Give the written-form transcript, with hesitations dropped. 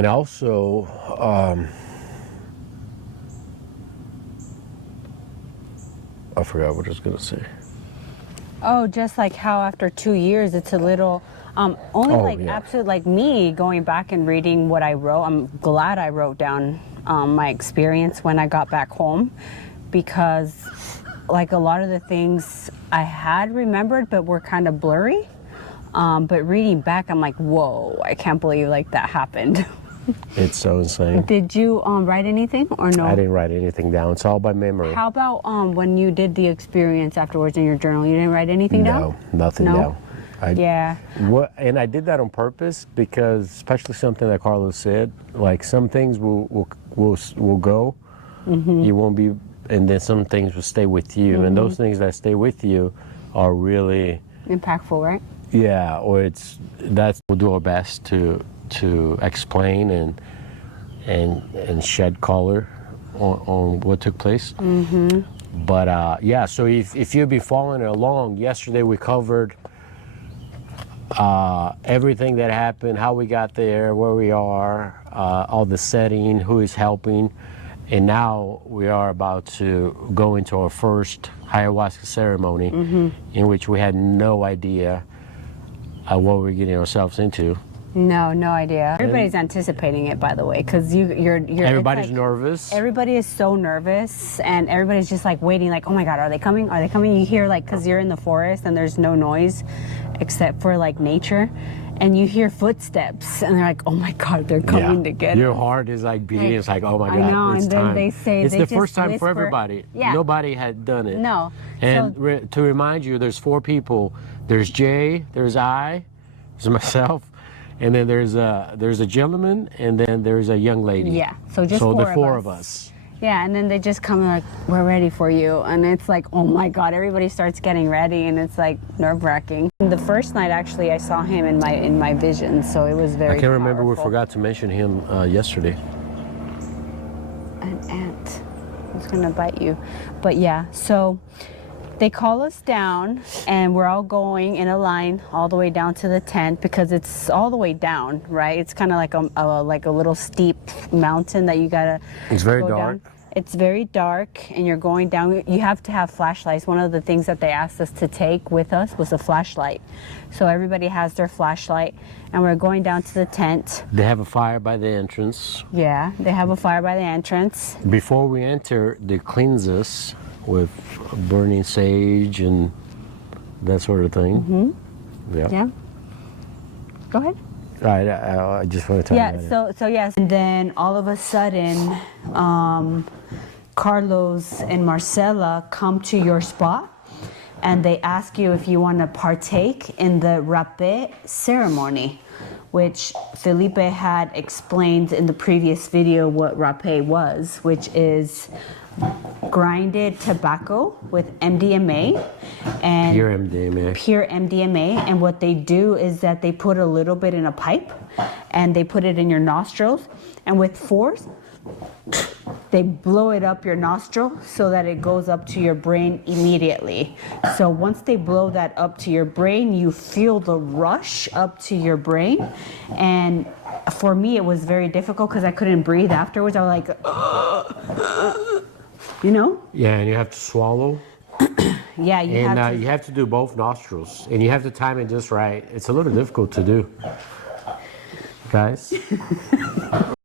And also, I forgot what I was gonna say. Oh, just like how after 2 years, it's a little, only like absolute, like me going back and reading what I wrote. I'm glad I wrote down my experience when I got back home, because like a lot of the things I had remembered but were kind of blurry. But reading back, I'm like, whoa, I can't believe like that happened. It's so insane. Did you write anything or no? I didn't write anything down. It's all by memory. How about when you did the experience afterwards in your journal? You didn't write anything down? No, nothing down. Yeah. And I did that on purpose because, especially something that Carlos said, like some things will go, you won't be, and then some things will stay with you, and those things that stay with you are really impactful, right? Yeah, or we'll do our best to explain and shed color on what took place. But yeah, so if you've been following along, yesterday we covered everything that happened, how we got there, where we are, all the setting, who is helping, and now we are about to go into our first ayahuasca ceremony, in which we had no idea what we're getting ourselves into. No idea. Everybody's anticipating it, by the way, because you're. Everybody's nervous. Everybody is so nervous, and everybody's just like waiting, like, oh my God, are they coming? Are they coming? You hear like, because you're in the forest and there's no noise, except for like nature, and you hear footsteps, and they're like, oh my God, they're coming to get Your us. heart is like beating. It's like, oh my God, I know, it's and then time. they say it's they the just first time for whisper. everybody. Yeah. Nobody had done it. No. And to remind you, there's 4 people. There's Jay. There's there's myself, and then there's a gentleman, and then there's a young lady. Yeah. So just the 4 four of us. Yeah, and then they just come like, we're ready for you. And it's like, oh my God, everybody starts getting ready, and it's like nerve-wracking. The first night, actually, I saw him in my vision, so it was very I can't remember, we powerful. forgot to mention him yesterday. An ant was gonna bite you. But yeah, so they call us down, and we're all going in a line all the way down to the tent, because it's all the way down, right? It's kind of like a little steep mountain that you gotta. It's very go dark. Down. It's very dark, and you're going down. You have to have flashlights. One of the things that they asked us to take with us was a flashlight. So everybody has their flashlight, and we're going down to the tent. They have a fire by the entrance. Yeah, they have a fire by the entrance. Before we enter, they cleanse us with burning sage and that sort of thing. Yeah. Go ahead. I just want to tell you. Yeah. So yes, and then all of a sudden, Carlos and Marcela come to your spot, and they ask you if you want to partake in the rapé ceremony, which Felipe had explained in the previous video what rapé was, which is grinded tobacco with MDMA and pure MDMA. And what they do is that they put a little bit in a pipe, and they put it in your nostrils, and with force they blow it up your nostril so that it goes up to your brain immediately. So once they blow that up to your brain, you feel the rush up to your brain. And for me, it was very difficult because I couldn't breathe afterwards. I was like, you know? Yeah, and you have to swallow. Yeah, you have to do both nostrils, and you have to time it just right. It's a little difficult to do, guys.